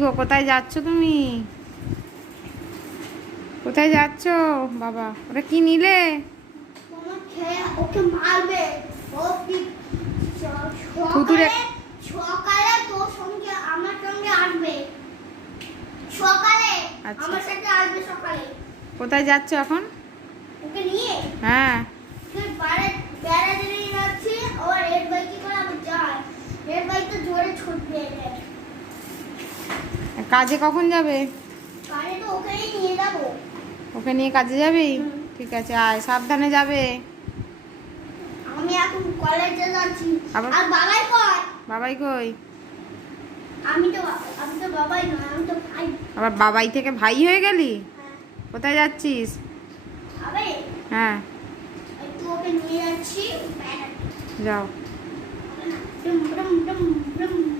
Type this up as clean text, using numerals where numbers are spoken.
গো, কোথায় যাচ্ছ তুমি? কোথায় যাচ্ছ বাবা? ওটা কি নিলে? ওকে মারবে। ও কি থুতুরে সকালে তোর সঙ্গে আমার সঙ্গে আসবে। সকালে আচ্ছা। আমার সাথে আসবে সকালে। কোথায় যাচ্ছ এখন? ওকে নিয়ে হ্যাঁ, তুই বেড়াতে নিয়ে যাচ্ছি। আবার রেড বাইকে করে আবার যায়। রেড বাইক তো জোরে ছুটবে। কাজে কখন যাবে? কারে তো ওকেই নিয়ে যাবো। ওকে নিয়ে কাজে যাবি? হুম। ঠিক আছে, আয়, সাবধানে যাবে। আমি এখন কলেজে যাচ্ছি। আবার- আর বাবাই কর। বাবাই কই? আমি তো বাবাই নয়, আমি তো ভাই। আবার বাবাই থেকে ভাই হয়ে গেলি? হ্যাঁ। কোথায় যাচ্ছিস? আবে হ্যাঁ, একটু ওকে নিয়ে যাচ্ছি বেড়াতে। যাও। ডুম ডুম ডুম ডুম